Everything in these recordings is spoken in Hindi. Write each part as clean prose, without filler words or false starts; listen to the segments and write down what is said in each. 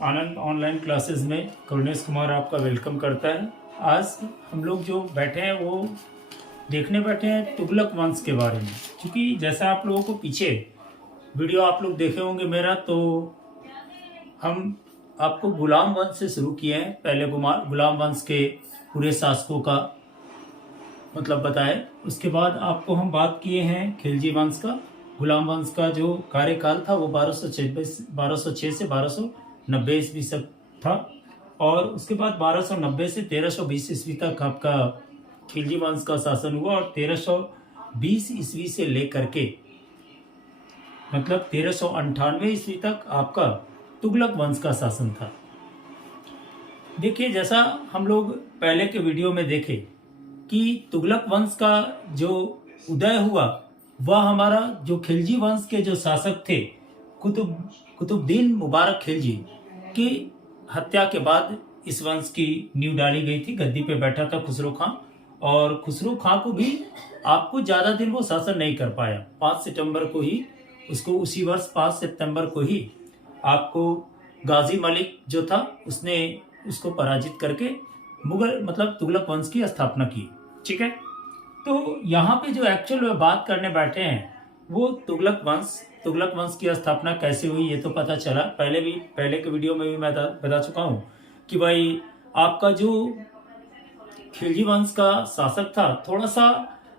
आनंद ऑनलाइन क्लासेस में करुणेश कुमार आपका वेलकम करता है। आज हम लोग जो बैठे हैं वो देखने बैठे हैं तुगलक वंश के बारे में। क्योंकि जैसा आप लोगों को पीछे वीडियो आप लोग देखे होंगे मेरा, तो हम आपको गुलाम वंश से शुरू किए हैं। पहले गुलाम वंश के पूरे शासकों का मतलब बताए, उसके बाद आपको हम बात किए हैं खिलजी वंश का। गुलाम वंश का जो कार्यकाल था वो 1206 से 1290 ईस्वी तक था, और उसके बाद 1290 से 1320 ईस्वी तक आपका खिलजी वंश का शासन हुआ, और 1320 ईस्वी से लेकर के मतलब 1398 ईस्वी तक आपका तुगलक वंश का शासन था। देखिए, जैसा हम लोग पहले के वीडियो में देखे कि तुगलक वंश का जो उदय हुआ वह हमारा जो खिलजी वंश के जो शासक थे कुतुबुद्दीन मुबारक खिलजी की हत्या के बाद इस वंश की नींव डाली गई थी। गद्दी पे बैठा था खुसरो खां, और खुसरो खां को भी आपको ज्यादा दिन वो शासन नहीं कर पाया। 5 सितंबर को ही उसको, उसी वर्ष 5 सितंबर को ही आपको गाजी मलिक जो था उसने उसको पराजित करके मुगल मतलब तुगलक वंश की स्थापना की। ठीक है, तो यहाँ पे जो एक्चुअल बात करने बैठे हैं वो तुगलक वंश की स्थापना कैसे हुई, ये तो पता चला। पहले के वीडियो में भी मैं बता चुका हूँ कि भाई आपका जो खिलजी वंश का शासक था थोड़ा सा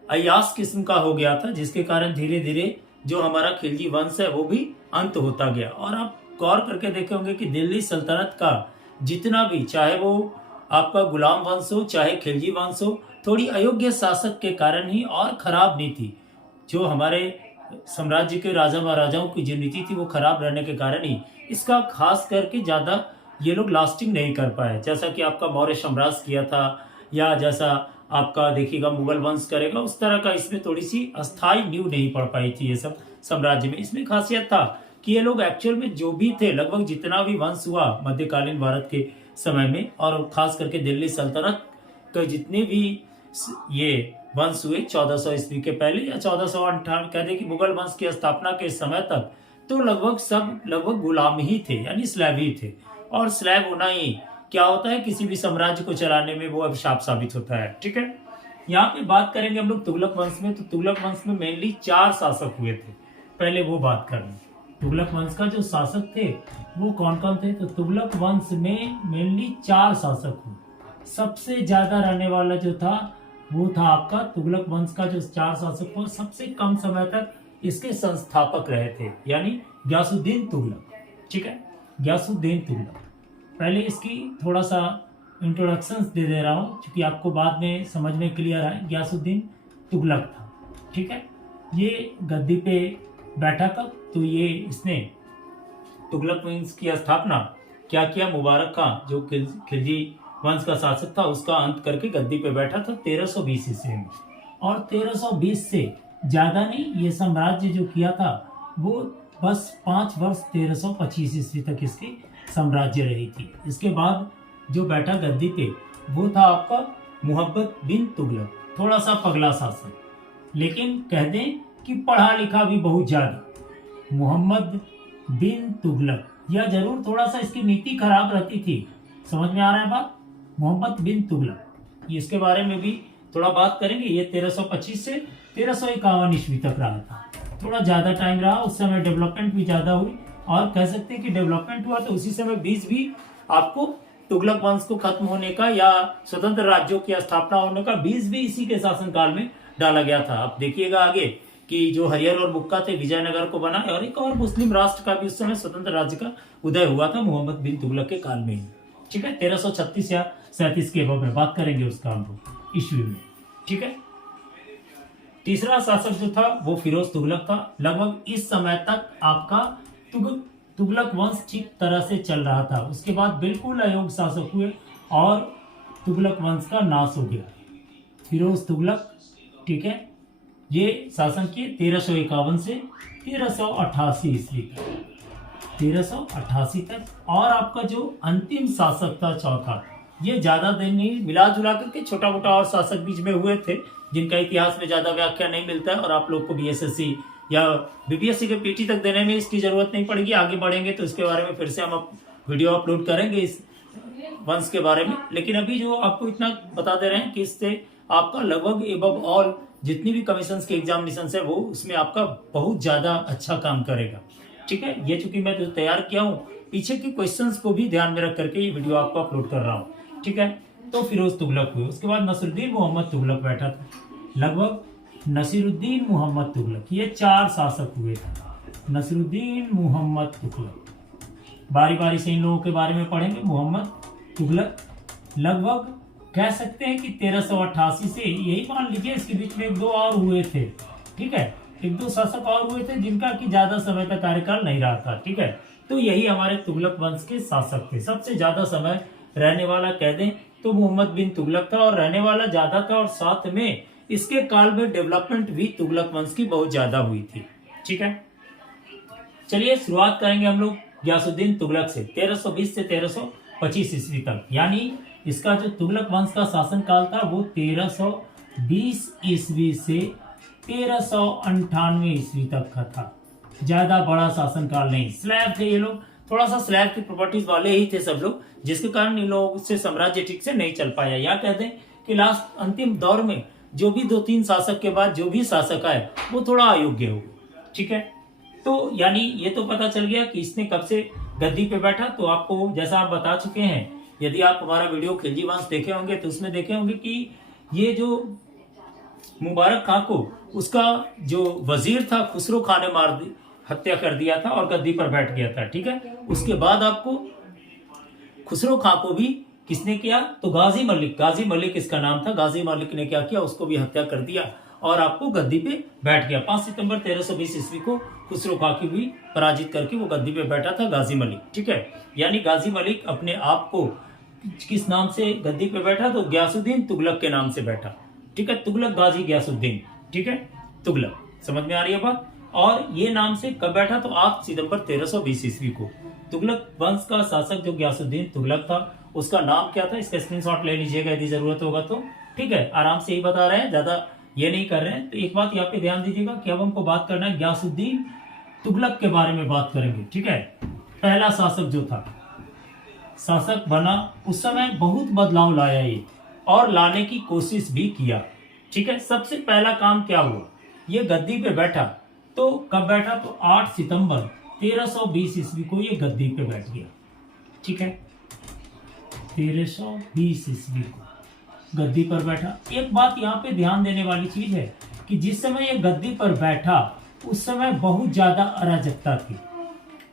अयास किस्म का हो गया था, जिसके कारण धीरे धीरे जो हमारा खिलजी वंश है वो भी अंत होता गया। और आप गौर करके देखे होंगे कि दिल्ली सल्तनत का जितना भी, चाहे वो आपका गुलाम वंश हो चाहे खिलजी वंश हो, थोड़ी अयोग्य शासक के कारण ही और खराब नीति, जो हमारे साम्राज्य के राजा महाराजाओं की जो नीति थी वो खराब रहने के कारण ही इसका खास करके ज्यादा ये लोग लास्टिंग नहीं कर पाए। जैसा कि आपका मौर्य साम्राज्य किया था, या जैसा आपका देखिएगा मुगल वंश करेगा, उस तरह का इसमें थोड़ी सी अस्थायी नींव नहीं पड़ पाई थी ये सब साम्राज्य में। इसमें खासियत था कि ये लोग एक्चुअल में जो भी थे, लगभग जितना भी वंश हुआ मध्यकालीन भारत के समय में, और खास करके दिल्ली सल्तनत के जितने भी ये वंश हुए 1400 ईस्वी के पहले या 1458 कह दे कि मुगल वंश की स्थापना के समय तक, तो लगभग गुलाम ही थे, यानी स्लेव ही थे। और स्लेव होना ही क्या होता है, किसी भी साम्राज्य को चलाने में वो अभिशाप साबित होता है। ठीक है, यहाँ पे बात करेंगे हम लोग तुगलक वंश में। तो तुगलक वंश में मेनली 4 शासक हुए थे, पहले वो बात करें। तुगलक वंश का जो शासक थे वो कौन कौन थे, तो तुगलक वंश में मेनली 4 शासक हुए। सबसे ज्यादा रहने वाला जो था वो था आपका तुगलक वंश का जो 4 शासक थे, सबसे कम समय तक इसके संस्थापक रहे थे, यानी गयासुद्दीन तुगलक। ठीक है, गयासुद्दीन तुगलक। पहले इसकी थोड़ा सा इंट्रोडक्शन दे दे रहा हूँ क्योंकि आपको बाद में समझ में क्लियर है। गयासुद्दीन तुगलक था, ठीक है, ये गद्दी पे बैठा कब, तो ये इसने तुगलक वंश की स्थापना क्या किया, मुबारक खां जो खिलजी वंश का शासक था उसका अंत करके गद्दी पे बैठा था 1320 ईस्वी में। और 1320 से ज्यादा नहीं, ये साम्राज्य जो किया था वो बस 5 वर्ष 1325 ईस्वी तक इसकी साम्राज्य रही थी। इसके बाद जो बैठा गद्दी पे वो था आपका मोहम्मद बिन तुगलक, थोड़ा सा पगला शासक, लेकिन कह दें कि पढ़ा लिखा भी बहुत ज्यादा। मोहम्मद बिन तुगलक, या जरूर थोड़ा सा इसकी नीति खराब रहती थी। समझ में आ रहा है बात, मोहम्मद बिन तुगलक, इसके बारे में भी थोड़ा बात करेंगे। ये 1325 से 1351 ईस्वी तक रहा था, थोड़ा ज्यादा टाइम रहा। उस समय डेवलपमेंट भी ज्यादा हुई, और कह सकते हैं कि डेवलपमेंट हुआ तो उसी समय बीच भी आपको तुगलक वंश को खत्म होने का या स्वतंत्र राज्यों की स्थापना होने का बीज भी इसी के शासनकाल में डाला गया था। आप देखिएगा आगे कि जो हरियर और बुक्का थे विजयनगर को बना, और एक और मुस्लिम राष्ट्र का भी उस समय स्वतंत्र राज्य का उदय हुआ था मोहम्मद बिन तुगलक के काल में ही। ठीक है, 1336 या 37 के में बात करेंगे उसका हम लोग ईस्वी में। ठीक है, तीसरा शासक जो था वो फिरोज तुगलक था। लगभग इस समय तक आपका तुगलक वंश ठीक तरह से चल रहा था। उसके बाद बिल्कुल अयोग्य शासक हुए और तुगलक वंश का नाश हो गया। फिरोज तुगलक, ठीक है, ये शासन किए 1351 से 1388 ईस्वी तक, 1388 तक। और आपका जो अंतिम शासक था चौथा, ये ज्यादा दिन नहीं, मिला जुला करके छोटा मोटा और शासक बीच में हुए थे जिनका इतिहास में ज्यादा व्याख्या नहीं मिलता है, और आप लोग को बीएसएससी या बीपीएससी के पीटी तक देने में इसकी जरूरत नहीं पड़ेगी। आगे बढ़ेंगे तो इसके बारे में फिर से हम वीडियो अपलोड करेंगे इस वंश के बारे में, लेकिन अभी जो आपको इतना बता दे रहे हैं कि इससे आपका लगभग एबव ऑल जितनी भी कमीशन के एग्जामिनेशन है वो उसमें आपका बहुत ज्यादा अच्छा काम करेगा। ठीक है, ये चूंकि मैं जो तैयार किया हूँ पीछे के क्वेश्चंस को भी ध्यान में रख करके ये वीडियो आपको अपलोड कर रहा हूँ। ठीक है, तो फिरोज तुगलक हुए, उसके बाद नसीरुद्दीन मोहम्मद तुगलक बैठा था। लगभग नसीरुद्दीन मोहम्मद तुगलक, ये 4 शासक हुए थे। नसीरुद्दीन मोहम्मद तुगलक, बारी बारी से इन लोगों के बारे में पढ़ेंगे। मोहम्मद तुगलक लगभग कह सकते हैं कि 1388 से, यही मान लीजिए इसके बीच में 1-2 और हुए थे। ठीक है, 1-2 शासक और हुए थे जिनका कि ज्यादा समय का कार्यकाल नहीं रहा था। ठीक है, तो यही हमारे तुगलक वंश के शासक थे। सबसे ज्यादा समय रहने वाला कह दें तो मोहम्मद बिन तुगलक था, और रहने वाला ज्यादा था, और साथ में इसके काल में डेवलपमेंट भी तुगलक वंश की बहुत ज्यादा हुई थी। ठीक है, चलिए शुरुआत करेंगे हम लोग गयासुद्दीन तुगलक से। 1320 से 1325 ईस्वी तक, यानी इसका जो तुगलक वंश का शासन काल था वो 1320 ईस्वी से 1398 ईस्वी तक का था। ज्यादा बड़ा शासन काल नहीं। स्लैब थे ये लोग, थोड़ा सा स्लैब की प्रॉपर्टीज वाले ही थे सब लोग, जिसके कारण इन लोगों से साम्राज्य ठीक से नहीं चल पाया। या कहते हैं कि लास्ट अंतिम दौर में जो भी 2-3 शासक के बाद जो भी शासक आए वो थोड़ा अयोग्य हो गए। ठीक है, तो यानी ये तो पता चल गया कि इसने कब से गद्दी पे बैठा। तो आपको जैसा आप बता चुके हैं, यदि आप हमारा वीडियो खिलजी वंश देखे होंगे तो उसमें देखे होंगे कि ये जो मुबारक खां को उसका जो वजीर था खुसरो खां ने हत्या कर दिया था और गद्दी पर बैठ गया था। ठीक है, उसके बाद आपको खुसरो खां को भी किसने किया, तो गाजी मलिक इसका नाम था। गाजी मलिक ने क्या किया, उसको भी हत्या कर दिया और आपको गद्दी पे बैठ गया। 5 सितंबर 1320 ईस्वी को खुसरो खां की भी पराजित करके वो गद्दी पे बैठा था गाजी मलिक। ठीक है, यानी गाजी मलिक अपने आप को किस नाम से गद्दी पे बैठा, तो गयासुद्दीन तुगलक के नाम से बैठा। ठीक है, तुगलक गाजी गयासुद्दीन। ठीक है, तुगलक, समझ में आ रही है बात। और ये नाम से कब बैठा, तो 8 सितंबर 1320 ईस्वी को। तुगलक वंश का शासक जो गयासुद्दीन तुगलक था उसका नाम क्या था, इसका स्क्रीनशॉट ले लीजिएगा यदि जरूरत होगा तो। ठीक है, आराम से ही बता रहे हैं, ज्यादा ये नहीं कर रहे हैं। तो एक बात यहाँ पे ध्यान दीजिएगा कि अब हमको बात करना है गयासुद्दीन तुगलक के बारे में बात करेंगे। ठीक है, पहला शासक जो था, शासक बना उस समय बहुत बदलाव लाया ये, और लाने की कोशिश भी किया। ठीक है, सबसे पहला काम क्या हुआ, ये गद्दी पे बैठा। तो कब बैठा, तो 8 सितंबर 1320 ईस्वी को ये गद्दी पे बैठ गया। ठीक है, 1320 ईस्वी को गद्दी पर बैठा। एक बात यहाँ पे ध्यान देने वाली चीज है कि जिस समय ये गद्दी पर बैठा उस समय बहुत ज्यादा अराजकता थी।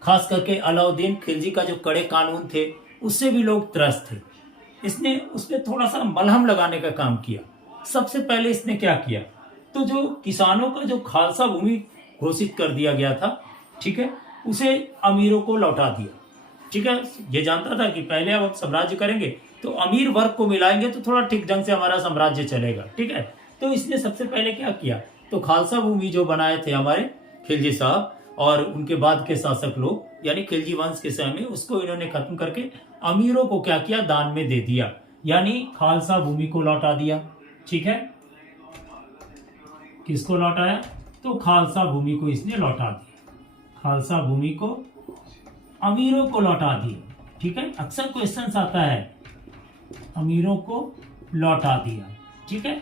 खास करके अलाउद्दीन खिलजी का जो कड़े कानून थे उससे भी लोग त्रस्त थे। इसने उसपे थोड़ा सा मलहम लगाने का काम किया। सबसे पहले इसने क्या किया, तो जो किसानों का जो खालसा भूमि घोषित कर दिया गया था, ठीक है, उसे अमीरों को लौटा दिया। ठीक है, ये जानता था कि पहले अब साम्राज्य करेंगे तो अमीर वर्ग को मिलाएंगे तो थोड़ा ठीक ढंग से हमारा साम्राज्य चलेगा। ठीक है, तो इसने सबसे पहले क्या किया, तो खालसा भूमि जो बनाए थे हमारे खिलजी साहब और उनके बाद के शासक लोग, यानी खिलजी वंश के समय में, उसको इन्होंने खत्म करके अमीरों को क्या किया, दान में दे दिया, यानी खालसा भूमि को लौटा दिया। ठीक है, किसको लौटाया, तो खालसा भूमि को इसने लौटा दिया, खालसा भूमि को अमीरों को लौटा दिया। ठीक है, अक्सर क्वेश्चन आता है, अमीरों को लौटा दिया। ठीक है,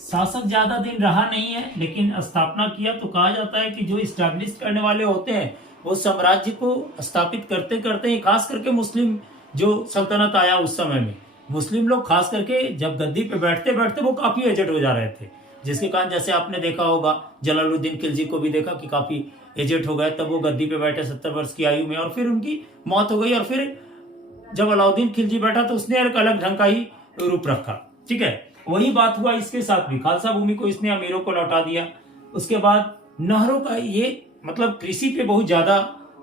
शासक ज्यादा दिन रहा नहीं है लेकिन स्थापना किया। तो कहा जाता है कि जो इस्टेब्लिश करने वाले होते हैं वो साम्राज्य को स्थापित करते करते ही, खास करके मुस्लिम जो सल्तनत आया उस समय में, मुस्लिम लोग खास करके जब गद्दी पे बैठते बैठते वो काफी एजेड हो जा रहे थे, जिसके कारण जैसे आपने देखा होगा जलालुद्दीन खिलजी को भी देखा कि काफी एजेड हो गए, तब वो गद्दी पे बैठे 70 वर्ष की आयु में, और फिर उनकी मौत हो गई। और फिर जब अलाउद्दीन खिलजी बैठा तो उसने एक अलग ढंग का ही रूप रखा। ठीक है, वही बात हुआ इसके साथ भी, खालसा भूमि को इसने अमीरों को लौटा दिया। उसके बाद नहरों का ये मतलब कृषि पे बहुत ज्यादा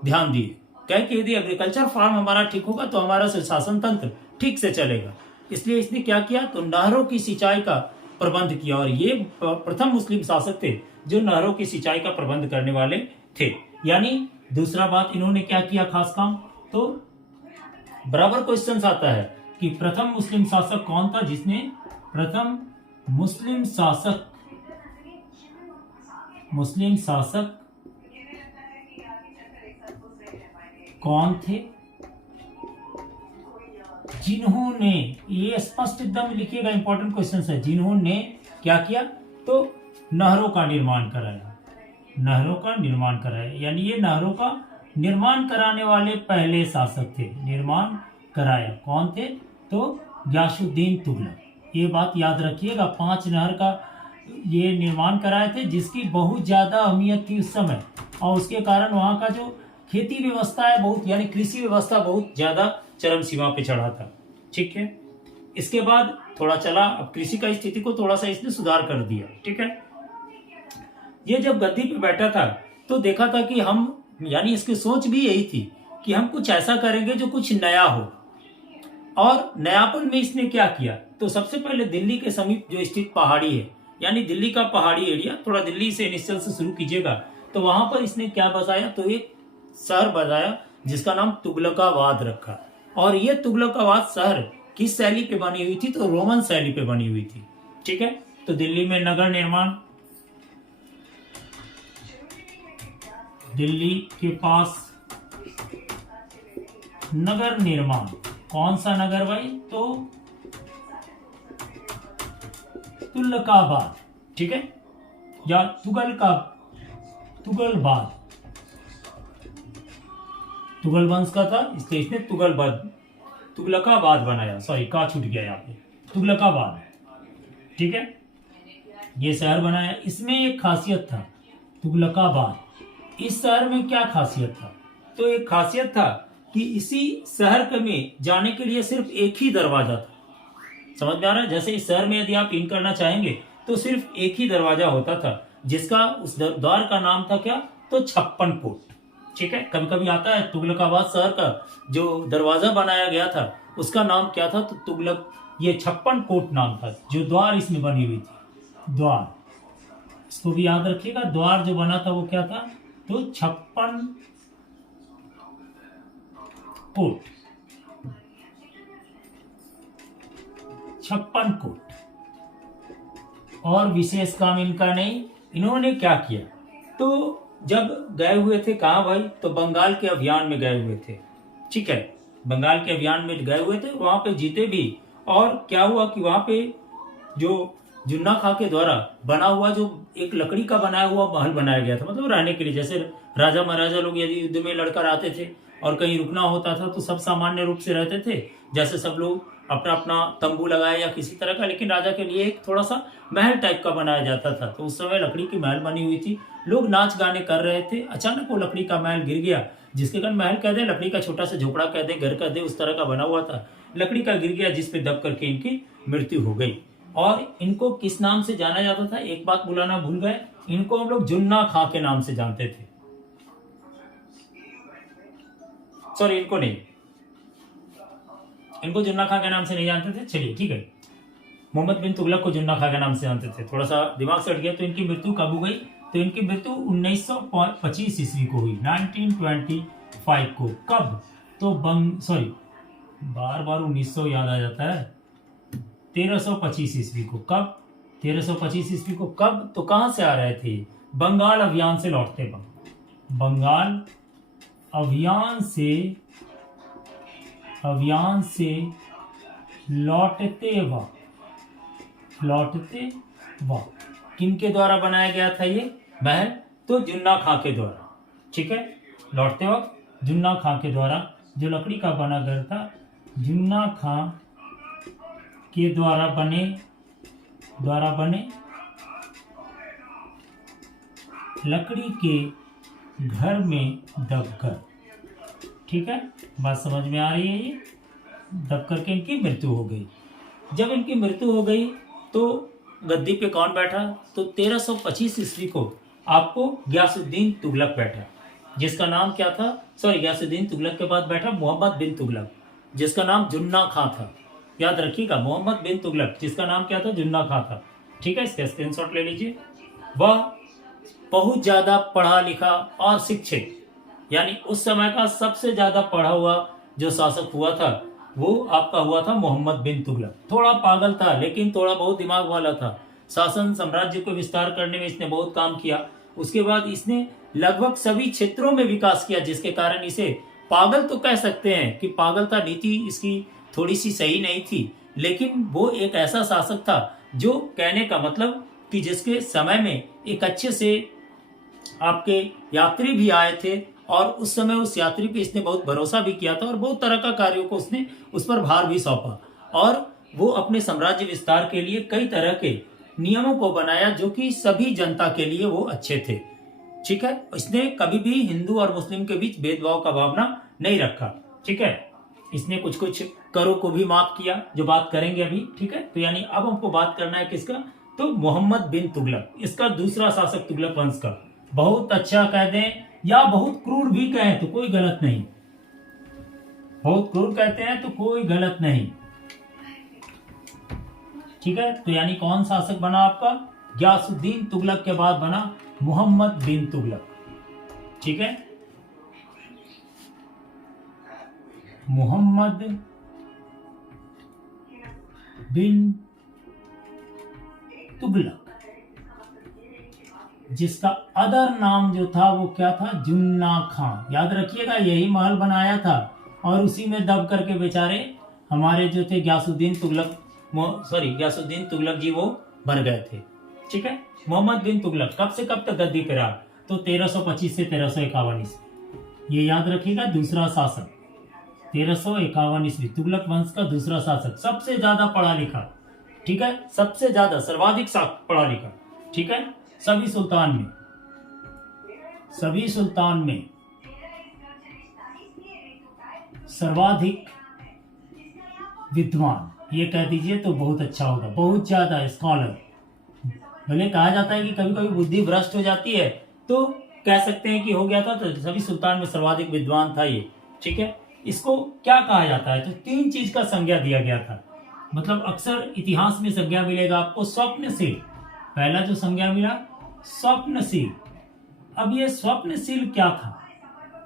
ध्यान दिए, क्या कि यदि एग्रीकल्चर फार्म हमारा ठीक होगा तो हमारा शासन तंत्र ठीक से चलेगा। इसलिए इसने क्या किया, तो नहरों की सिंचाई का प्रबंध किया, और ये प्रथम मुस्लिम शासक थे जो नहरों की सिंचाई का प्रबंध करने वाले थे। यानी दूसरा बात इन्होंने क्या किया खास काम, तो बराबर क्वेश्चन आता है कि प्रथम मुस्लिम शासक कौन था जिसने, प्रथम मुस्लिम शासक कौन थे जिन्होंने, ये स्पष्ट एकदम लिखिएगा, इंपॉर्टेंट क्वेश्चन है, जिन्होंने क्या किया, तो नहरों का निर्माण कराया, नहरों का निर्माण कराया, यानी ये नहरों का निर्माण कराने वाले पहले शासक थे। निर्माण कराया कौन थे, तो गयासुद्दीन तुगलक। ये बात याद रखिएगा, 5 नहर का ये निर्माण कराए थे, जिसकी बहुत ज़्यादा अहमियत थी उस समय, और उसके कारण वहाँ का जो खेती व्यवस्था है बहुत, यानी कृषि व्यवस्था बहुत ज़्यादा चरम सीमा पे चढ़ा था। ठीक है, इसके बाद थोड़ा चला, अब कृषि का स्थिति को थोड़ा सा इसने सुधार कर दिया। ठीक है, ये जब गद्दी पे बैठा था तो देखा था कि हम, यानी इसकी सोच भी यही थी कि हम कुछ ऐसा करेंगे जो कुछ नया हो, और नयापन में इसने क्या किया, तो सबसे पहले दिल्ली के समीप जो स्थित पहाड़ी है, यानी दिल्ली का पहाड़ी एरिया, थोड़ा दिल्ली से इनिशियल से शुरू कीजिएगा, तो वहां पर इसने क्या बसाया, तो एक शहर बसाया जिसका नाम तुगलकाबाद रखा। और ये तुगलकाबाद शहर किस शैली पे बनी हुई थी, तो रोमन शैली पे बनी हुई थी। ठीक है, तो दिल्ली में नगर निर्माण, दिल्ली के पास नगर निर्माण, कौन सा नगर भाई, तो तुगलकाबाद। ठीक है, या तुगलबाद, तुगल वंश का था इसलिए इसने तुगलकाबाद बनाया, सॉरी का छूट गया यहाँ पे, तुगलकाबाद। ठीक है, ये शहर बनाया। इसमें एक खासियत था तुगलकाबाद, इस शहर में क्या खासियत था, तो एक खासियत था कि इसी शहर में जाने के लिए सिर्फ एक ही दरवाजा था। समझ में आ रहा है, जैसे इस शहर में यदि आप इन करना चाहेंगे तो सिर्फ एक ही दरवाजा होता था, जिसका उस द्वार का नाम था क्या, तो 56 कोट। ठीक है, कभी कभी आता है तुगलकाबाद शहर का जो दरवाजा बनाया गया था उसका नाम क्या था, तो तुगलक, ये 56 कोट नाम था, जो द्वार इसमें बनी हुई थी, द्वार, इसको भी याद रखिएगा, द्वार जो बना था वो क्या था, तो 56 कोट, 56 कोट। और विशेष काम इनका नहीं, इन्होंने क्या किया, तो जब गए हुए थे कहाँ भाई, तो बंगाल के अभियान में गए हुए थे। ठीक है, बंगाल के अभियान में गए हुए थे, वहां पे जीते भी, और क्या हुआ कि वहां पे जो जुन्ना खां के द्वारा बना हुआ जो एक लकड़ी का बनाया हुआ महल बनाया गया था, मतलब रहने के लिए, जैसे राजा महाराजा लोग यदि युद्ध में लड़कर आते थे और कहीं रुकना होता था तो सब सामान्य रूप से रहते थे, जैसे सब लोग अपना अपना तंबू लगाया या किसी तरह का, लेकिन राजा के लिए एक थोड़ा सा महल टाइप का बनाया जाता था। तो उस समय लकड़ी की महल बनी हुई थी, लोग नाच गाने कर रहे थे, अचानक वो लकड़ी का महल गिर गया, जिसके कारण महल कह दे, लकड़ी का छोटा सा झोपड़ा कह दे, घर कह दे, उस तरह का बना हुआ था, लकड़ी का गिर गया, जिसपे दब करके इनकी मृत्यु हो गई। और इनको किस नाम से जाना जाता था, एक बात बुलाना भूल गए, इनको हम लोग जुन्ना खां के नाम से जानते थे, सॉरी इनको नहीं, इनको जुन्ना खां के नाम से नहीं जानते थे। चलिए ठीक है, मोहम्मद बिन तुगलक को जुन्ना खां के नाम से जानते थे, थोड़ा सा दिमाग से हट गया। तो इनकी मृत्यु कब हो गई, तो इनकी मृत्यु 1925 ईस्वी को हुई, 1925 को। कब, तो बार बार 1900 याद आ जाता है, 1325 ईस्वी को। कब, 1325 ईस्वी को। कब, तो कहां से आ रहे थे, बंगाल अभियान से लौटते वक्त, बंगाल अभियान से लौटते वक्त किनके द्वारा बनाया गया था ये महल, तो जुन्ना खां के द्वारा। ठीक है, लौटते वक्त जुन्ना खां के द्वारा जो लकड़ी का बना घर था, जुन्ना खां के द्वारा बने लकड़ी के घर में दबकर। ठीक है, बात समझ में आ रही है, ये दब करके इनकी मृत्यु हो गई। जब इनकी मृत्यु हो गई तो गद्दी पे कौन बैठा, तो 1325 ईस्वी को आपको गयासुद्दीन तुगलक बैठा, जिसका नाम क्या था, सॉरी गयासुद्दीन तुगलक के बाद बैठा मोहम्मद बिन तुगलक, जिसका नाम जुन्ना खां था। याद रखिएगा, मोहम्मद बिन तुगलक, जिसका नाम क्या था, जुन्ना खां था। ठीक है, इसका स्क्रीनशॉट ले लीजिए। वह बहुत ज्यादा पढ़ा लिखा और शिक्षित, यानी उस समय का सबसे ज्यादा पढ़ा हुआ जो शासक हुआ था वो आपका हुआ था मोहम्मद बिन तुगलक। थोड़ा पागल था लेकिन थोड़ा बहुत दिमाग वाला था। शासन साम्राज्य को विस्तार करने में इसने बहुत काम किया। उसके बाद इसने लगभग सभी क्षेत्रों में विकास किया, जिसके कारण इसे पागल तो कह सकते हैं कि पागलता नीति इसकी थोड़ी सी सही नहीं थी, लेकिन वो एक ऐसा शासक था जो कहने का मतलब कि जिसके समय में एक अच्छे से आपके यात्री भी आए थे और उस समय उस यात्री पे इसने बहुत भरोसा भी किया था और बहुत तरह का कार्यों को उसने उस पर भार भी सौंपा और वो अपने साम्राज्य विस्तार के लिए कई तरह के नियमों को बनाया जो कि सभी जनता के लिए वो अच्छे थे। ठीक है, इसने कभी भी हिंदू और मुस्लिम के बीच भेदभाव का भावना नहीं रखा। ठीक है, इसने कुछ कुछ करों को भी माफ किया, जो बात करेंगे अभी। ठीक है, तो यानी अब हमको बात करना है किसका, तो मोहम्मद बिन तुगलक, इसका दूसरा शासक तुगलक वंश का। बहुत अच्छा कह दें या बहुत क्रूर भी कहें तो कोई गलत नहीं, बहुत क्रूर कहते हैं तो कोई गलत नहीं। ठीक है, तो यानी कौन शासक बना आपका, गयासुद्दीन तुगलक के बाद बना मोहम्मद बिन तुगलक। ठीक है, मोहम्मद बिन तुगलक, जिसका अदर नाम जो था वो क्या था, जुन्ना खां। याद रखिएगा, यही महल बनाया था और उसी में दब करके बेचारे हमारे जो थे गयासुद्दीन तुगलक गयासुद्दीन तुगलक जी वो बन गए थे। ठीक है, मोहम्मद बिन तुगलक कब से कब तक गद्दी पे रहा, तो 1325 से 1351 ईस्वी। ये याद रखिएगा, दूसरा शासक 1351 ईस्वी, तुगलक वंश का दूसरा शासक, सबसे ज्यादा पढ़ा लिखा। ठीक है, सबसे ज्यादा सर्वाधिक पढ़ा लिखा। ठीक है, सभी सुल्तान में सर्वाधिक विद्वान, ये कह दीजिए तो बहुत अच्छा होगा, बहुत ज्यादा स्कॉलर। भले कहा जाता है कि कभी कभी बुद्धि भ्रष्ट हो जाती है, तो कह सकते हैं कि हो गया था, तो सभी सुल्तान में सर्वाधिक विद्वान था ये। ठीक है, इसको क्या कहा जाता है, तो 3 चीज का संज्ञा दिया गया था। मतलब अक्सर इतिहास में संज्ञा मिलेगा आपको स्वप्नशील, पहला जो संज्ञा मिला स्वप्नशील। अब ये स्वप्नशील क्या था,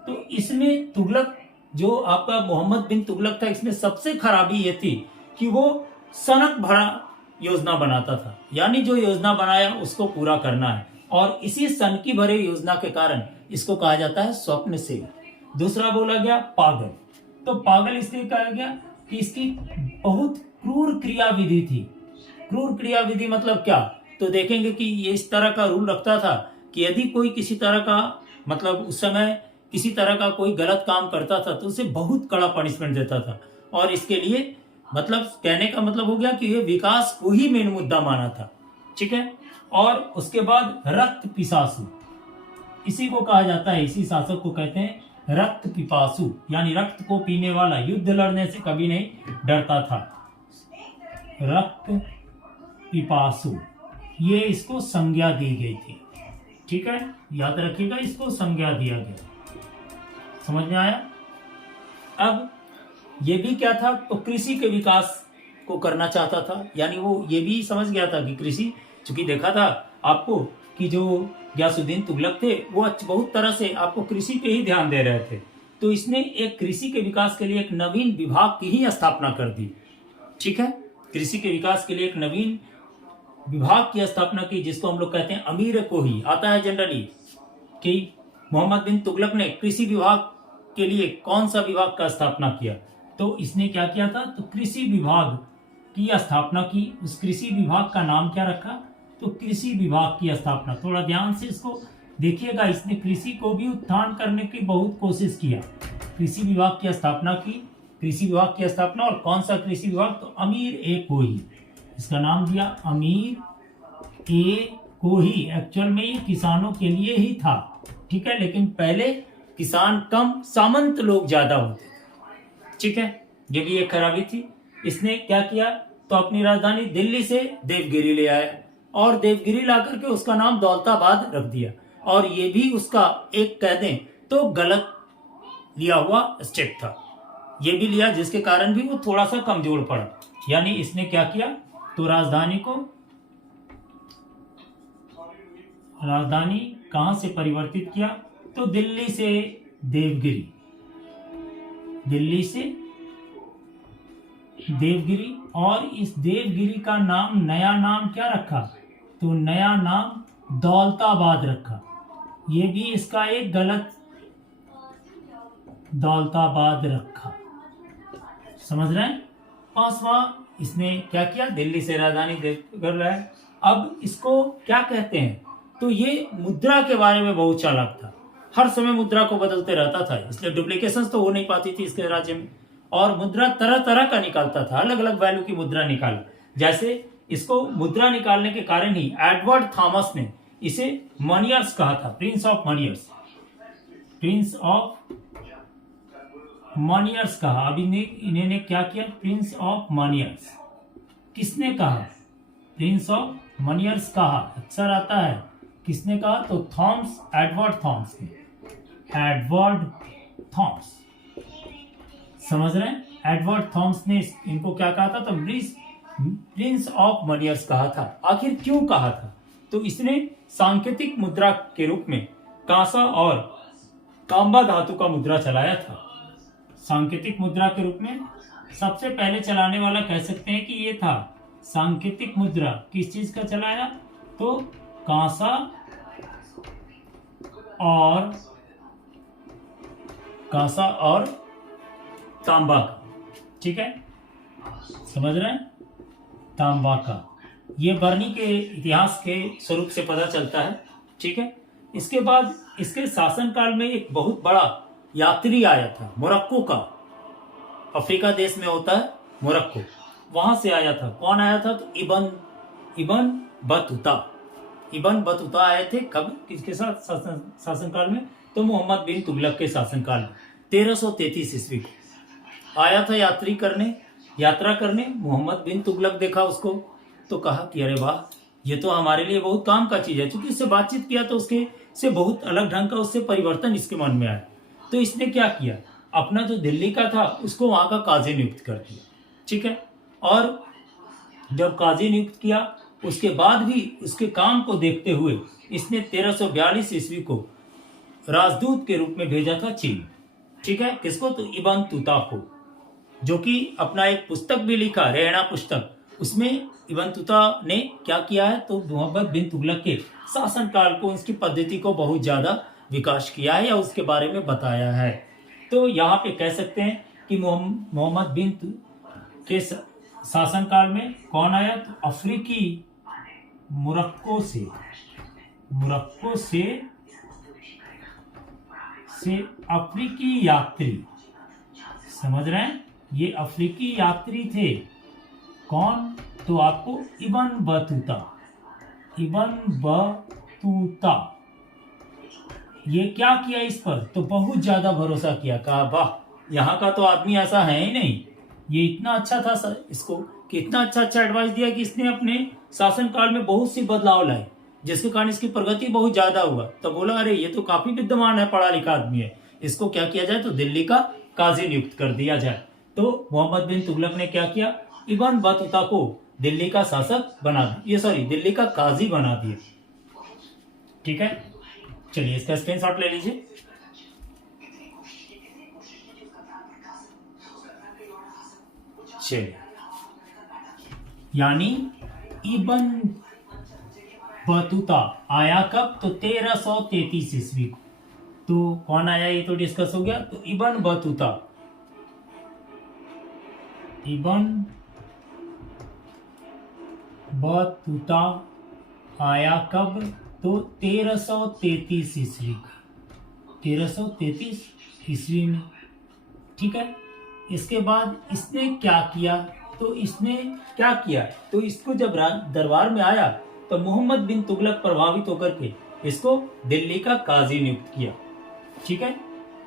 तो इसमें तुगलक जो आपका मोहम्मद बिन तुगलक था, इसमें सबसे खराबी ये थी कि वो सनक भरा योजना बनाता था, यानी जो योजना बनाया उसको पूरा करना है, और इसी सनकी भरे योजना के कारण इसको कहा जाता है स्वप्नशील। दूसरा बोला गया पागल, तो पागल इसलिए कहा गया कि इसकी बहुत क्रूर क्रियाविधि थी। क्रूर क्रियाविधि मतलब क्या, तो देखेंगे कि ये इस तरह का रूल रखता था कि यदि कोई किसी तरह का मतलब उस समय किसी तरह का कोई गलत काम करता था तो उसे बहुत कड़ा पनिशमेंट देता था, और इसके लिए मतलब कहने का मतलब हो गया कि ये विकास को ही मेन मुद्दा माना था। ठीक है, और उसके बाद रक्त पिपासु, इसी को कहा जाता है, इसी शासक को कहते हैं रक्त पिपासु, यानी रक्त को पीने वाला, युद्ध लड़ने से कभी नहीं डरता था, रक्त पिपासु, ये इसको संज्ञा दी गई थी। ठीक है, याद रखिएगा, इसको संज्ञा दिया गया। समझ में आया। अब ये भी क्या था, तो कृषि के विकास को करना चाहता था, यानी वो ये भी समझ गया था कि कृषि, चूंकि देखा था आपको कि जो गयासुद्दीन तुगलक थे वो बहुत तरह से आपको कृषि पे ही ध्यान दे रहे थे, तो इसने एक कृषि के विकास के लिए एक नवीन विभाग की ही स्थापना कर दी। ठीक है, कृषि के विकास के लिए एक नवीन विभाग की स्थापना की, जिसको हम लोग कहते हैं अमीर कोही। आता है जनरली कि मोहम्मद बिन तुगलक ने कृषि विभाग के लिए कौन सा विभाग का स्थापना किया, तो इसने क्या किया था, तो कृषि विभाग की स्थापना की। उस कृषि विभाग का नाम क्या रखा, तो कृषि विभाग की स्थापना। थोड़ा ध्यान से इसको देखिएगा, इसने कृषि को भी उत्थान करने की बहुत कोशिश किया। कृषि विभाग की स्थापना की, कृषि विभाग की स्थापना, और कौन सा कृषि विभाग, तो अमीर ए कोही, इसका नाम दिया अमीर ए कोही। एक्चुअल में ये किसानों के लिए ही था। ठीक है, लेकिन पहले किसान कम, सामंत लोग ज्यादा होते थे। ठीक है, ये भी एक खराबी थी। इसने क्या किया, तो अपनी राजधानी दिल्ली से देवगिरी ले आया, और देवगिरी ला करके उसका नाम दौलताबाद रख दिया, और ये भी उसका एक कह दें तो गलत लिया हुआ स्टेप था। ये भी लिया जिसके कारण भी वो थोड़ा सा कमजोर पड़ा। यानी इसने क्या किया, तो राजधानी कहां से परिवर्तित किया, तो दिल्ली से देवगिरी, दिल्ली से देवगिरी, और इस देवगिरी का नाम, नया नाम क्या रखा, तो नया नाम दौलताबाद रखा। ये भी इसका एक गलत दौलताबाद रखा। समझ रहे हैं। पांचवा, इसने क्या किया, दिल्ली से राजधानी कर रहा है। अब इसको क्या कहते हैं, तो ये मुद्रा के बारे में बहुत चालाक था, हर समय मुद्रा को बदलते रहता था, इसलिए डुप्लीकेशन तो हो नहीं पाती थी इसके राज्य में, और मुद्रा तरह तरह का निकालता था, अलग अलग वैल्यू की मुद्रा निकाला। जैसे इसको मुद्रा निकालने के कारण ही एडवर्ड थॉमस ने इसे मनियर्स कहा था, प्रिंस ऑफ मनियर्स, प्रिंस ऑफ मनियर्स कहा। अब इन्होंने क्या किया, प्रिंस ऑफ मनियर्स। किसने कहा, प्रिंस ऑफ मनियर्स कहा, अक्सर आता है, किसने कहा, तो थॉमस, एडवर्ड थॉमस ने, एडवर्ड थॉमस। समझ रहे हैं, एडवर्ड थॉमस ने इनको क्या कहा था, तो प्रिंस ऑफ मनियर्स कहा था। आखिर क्यों कहा था, तो इसने सांकेतिक मुद्रा के रूप में कांसा और तांबा धातु का मुद्रा चलाया था। सांकेतिक मुद्रा के रूप में सबसे पहले चलाने वाला कह सकते हैं कि ये था सांकेतिक मुद्रा। किस चीज का चलाया, तो कांसा और तांबा का। ठीक है, समझ रहे हैं, तांबा का। ये बरनी के इतिहास के स्वरूप से पता चलता है। ठीक है, इसके बाद इसके शासनकाल में एक बहुत बड़ा यात्री आया था, मोरक्को का, अफ्रीका देश में होता है मोरक्को, वहां से आया था। कौन आया था, तो इबन बतूता। इबन बतूता आए थे कब, किसके साथ शासनकाल में, तो मोहम्मद बिन तुगलक के शासनकाल में 1333 ईस्वी को आया था यात्रा करने। मोहम्मद बिन तुगलक देखा उसको तो कहा कि अरे वाह, ये तो हमारे लिए बहुत काम का चीज है। चूंकि उससे बातचीत किया तो उसके से बहुत अलग ढंग का उससे परिवर्तन इसके मन में आया। तो इसने क्या किया, अपना जो दिल्ली का था उसको वहां का काजी नियुक्त कर दिया। ठीक है, और जब काजी नियुक्त किया उसके बाद भी उसके काम को देखते हुए इसने 1342 ईस्वी को राजदूत के रूप में भेजा था चीन। ठीक है, किसको, तो इबन तुता को, जो कि अपना एक पुस्तक भी लिखा, रैना पुस्तक, उसमें इबन तुता ने क्या किया है, तो मोहम्मद बिन तुगलक के शासनकाल को, उसकी पद्धति को बहुत ज्यादा विकास किया है या उसके बारे में बताया है। तो यहाँ पे कह सकते हैं कि मोहम्मद बिन के शासनकाल में कौन आया, तो अफ्रीकी मोरक्को से अफ्रीकी यात्री। समझ रहे हैं, ये अफ्रीकी यात्री थे। कौन, तो आपको इबन बतूता। ये क्या किया इस पर, तो बहुत ज्यादा भरोसा किया, कहा वाह, यहाँ का तो आदमी ऐसा है ही नहीं, ये इतना अच्छा था सर, इसको कि इतना अच्छा एडवाइस दिया कि इसने अपने शासनकाल में बहुत सी बदलाव लाए, जिसके कारण इसकी प्रगति बहुत ज्यादा हुआ। तो बोला अरे ये तो काफी विद्वान है, पढ़ा लिखा आदमी है, इसको क्या किया जाए, तो दिल्ली का काजी नियुक्त कर दिया जाए। तो मोहम्मद बिन तुगलक ने क्या किया, इबन बतूता को दिल्ली का शासक बना दिया, दिल्ली का काजी बना दिया। ठीक है, चलिए इसका स्क्रीनशॉट ले लीजिए। चलिए, यानी इबन बतूता आया कब, तो 1333 ईस्वी को। तो कौन आया, ये तो डिस्कस हो गया। तो इबन बतूता आया कब, तो 1333 ईस्वी को, 1333 ईस्वी में। ठीक है, इसके बाद इसने क्या किया, तो इसको जब दरबार में आया तो मोहम्मद बिन तुगलक प्रभावित होकर के इसको दिल्ली का काजी नियुक्त किया। ठीक है,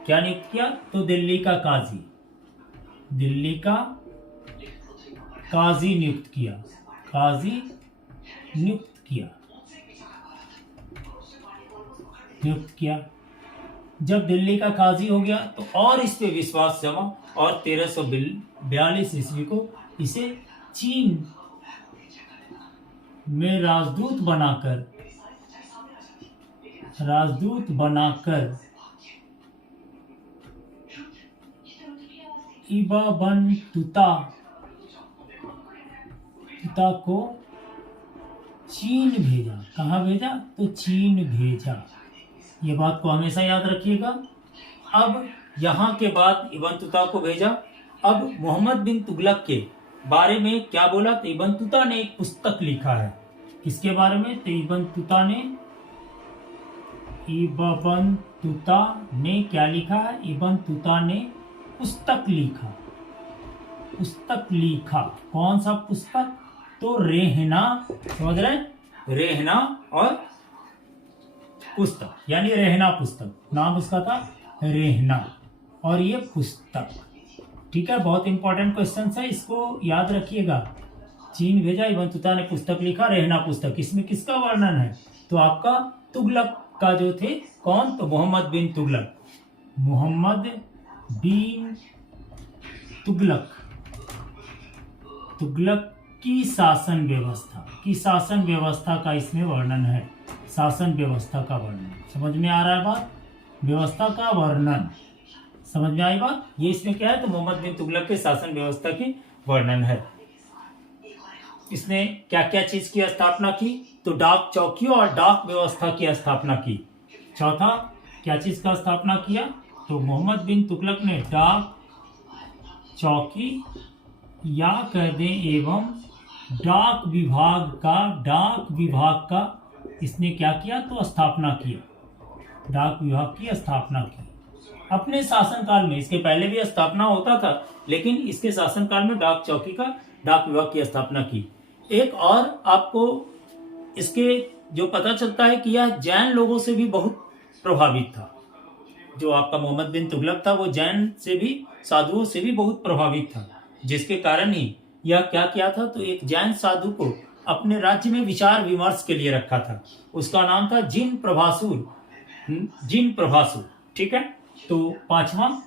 क्या नियुक्त किया, तो दिल्ली का काजी नियुक्त किया। जब दिल्ली का काजी हो गया तो और इस पे विश्वास जमा, और 1342 ईस्वी को इसे चीन में राजदूत बनाकर इबन तुता को चीन भेजा। कहाँ भेजा, तो चीन भेजा। ये बात को हमेशा याद रखिएगा। अब यहाँ के बाद इब्न तुता को भेजा। अब मोहम्मद बिन तुगलक के बारे में क्या बोला, तो इब्न तुता ने एक पुस्तक लिखा है। किसके बारे में, तो इब्न तुता ने क्या लिखा है, इब्न तुता ने पुस्तक लिखा। कौन सा पुस्तक, तो रेहना, समझ रहे हैं, रेहना और पुस्तक, यानी रेहना पुस्तक, नाम उसका था रेहना, और ये पुस्तक। ठीक है, बहुत इंपॉर्टेंट क्वेश्चन है, इसको याद रखिएगा। चीन भेजा, इब्न तुता ने पुस्तक लिखा, रेहना पुस्तक। इसमें किसका वर्णन है, तो आपका तुगलक का जो थे, कौन, तो मोहम्मद बिन तुगलक की शासन व्यवस्था का इसमें वर्णन है। शासन व्यवस्था का वर्णन समझ में आ रहा है बात, व्यवस्था का वर्णन समझ में आई बात। ये इसमें क्या है, तो मोहम्मद बिन तुगलक के शासन व्यवस्था की वर्णन है। इसने क्या क्या चीज की स्थापना की, तो डाक चौकियों और डाक व्यवस्था की स्थापना की। चौथा, क्या चीज का स्थापना किया, तो मोहम्मद बिन तुगलक ने डाक चौकी या कह दें एवं डाक विभाग का इसने क्या किया, तो स्थापना किया, डाक विभाग की स्थापना की अपने शासनकाल में। इसके पहले भी स्थापना होता था, लेकिन इसके शासनकाल में डाक चौकी का, डाक विभाग की स्थापना की। एक और आपको इसके जो पता चलता है कि यह जैन लोगों से भी बहुत प्रभावित था। जो आपका मोहम्मद बिन तुगलक था, वो जैन से भी, साधुओं से भी बहुत प्रभावित था, जिसके कारण ही यह क्या किया था, तो एक जैन साधु को अपने राज्य में विचार विमर्श के लिए रखा था। उसका नाम था जिन प्रभासुर। ठीक है, तो पांचवा,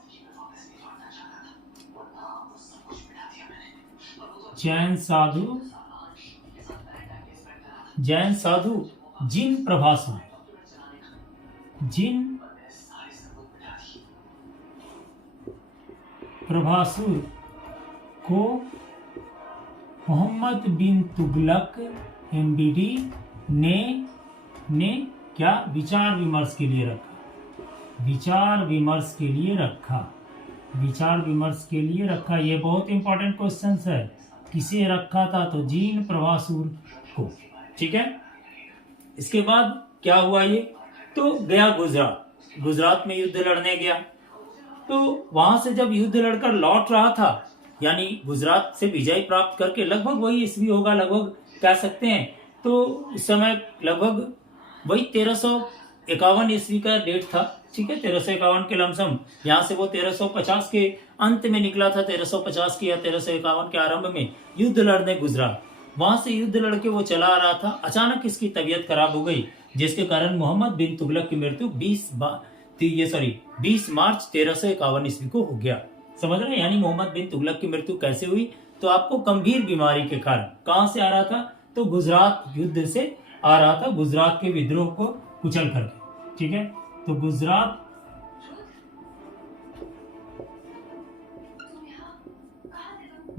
जैन साधु जिन प्रभासुर को मोहम्मद बिन तुगलक एमबीडी ने क्या, विचार विमर्श के लिए रखा। ये बहुत इंपॉर्टेंट क्वेश्चन है। किसे रखा था, तो जीन प्रभासुर को। ठीक है, इसके बाद क्या हुआ, ये तो गया गुजरात में युद्ध लड़ने गया। तो वहां से जब युद्ध लड़कर लौट रहा था, यानी गुजरात से विजय प्राप्त करके, लगभग वही ईस्वी होगा, लगभग कह सकते हैं, तो उस समय लगभग वही 1351 ईस्वी का डेट था। ठीक है, 1351 के लमसम। यहाँ से वो 1350 के अंत में निकला था, 1350 की या 1351 के आरंभ में युद्ध लड़ने गुजरात। वहां से युद्ध लड़के वो चला आ रहा था, अचानक इसकी तबीयत खराब हो गई, जिसके कारण मोहम्मद बिन तुगलक की मृत्यु 20 मार्च 1351 ईस्वी को हो गया। समझ रहे हैं, यानी मोहम्मद बिन तुगलक की मृत्यु कैसे हुई, तो आपको गंभीर बीमारी के कारण। कहां से आ रहा था, तो गुजरात युद्ध से आ रहा था, गुजरात के विद्रोह को कुचल करके। ठीक है, तो गुजरात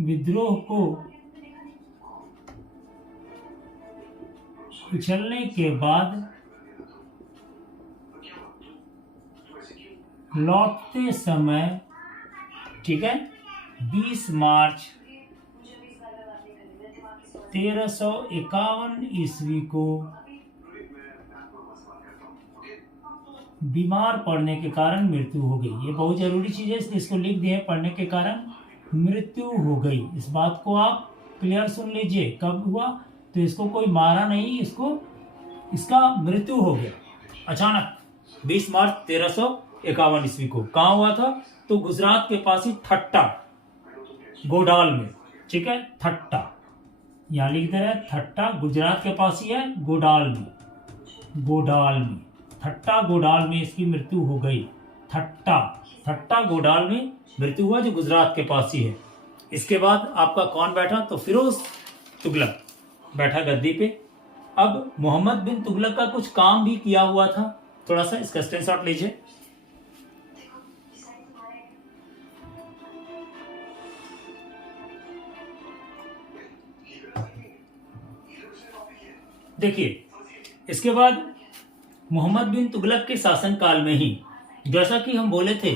विद्रोह को कुचलने के बाद लौटते समय, ठीक है, 20 मार्च 1351 ईस्वी को बीमार पड़ने के कारण मृत्यु हो गई। ये बहुत जरूरी चीज है, इसलिए इसको लिख दिए, पढ़ने के कारण मृत्यु हो गई। इस बात को आप क्लियर सुन लीजिए, कब हुआ, तो इसको कोई मारा नहीं, इसका मृत्यु हो गया अचानक 20 मार्च 1351 ईस्वी को। कहाँ हुआ था, तो गुजरात के पास ही ठट्टा गोडाल में। ठीक है, ठट्टा यहाँ लिख दे रहे हैं, ठट्टा गुजरात के पास ही है, गोडाल में ठट्टा गोडाल में इसकी मृत्यु हो गई। ठट्टा गोडाल में मृत्यु हुआ, जो गुजरात के पास ही है। इसके बाद आपका कौन बैठा, तो फिरोज तुगलक बैठा गद्दी पे। अब मोहम्मद बिन तुगलक का कुछ काम भी किया हुआ था, थोड़ा सा इसका स्क्रीनशॉट लीजिए। देखिए, इसके बाद मोहम्मद बिन तुगलक के शासनकाल में ही जैसा कि हम बोले थे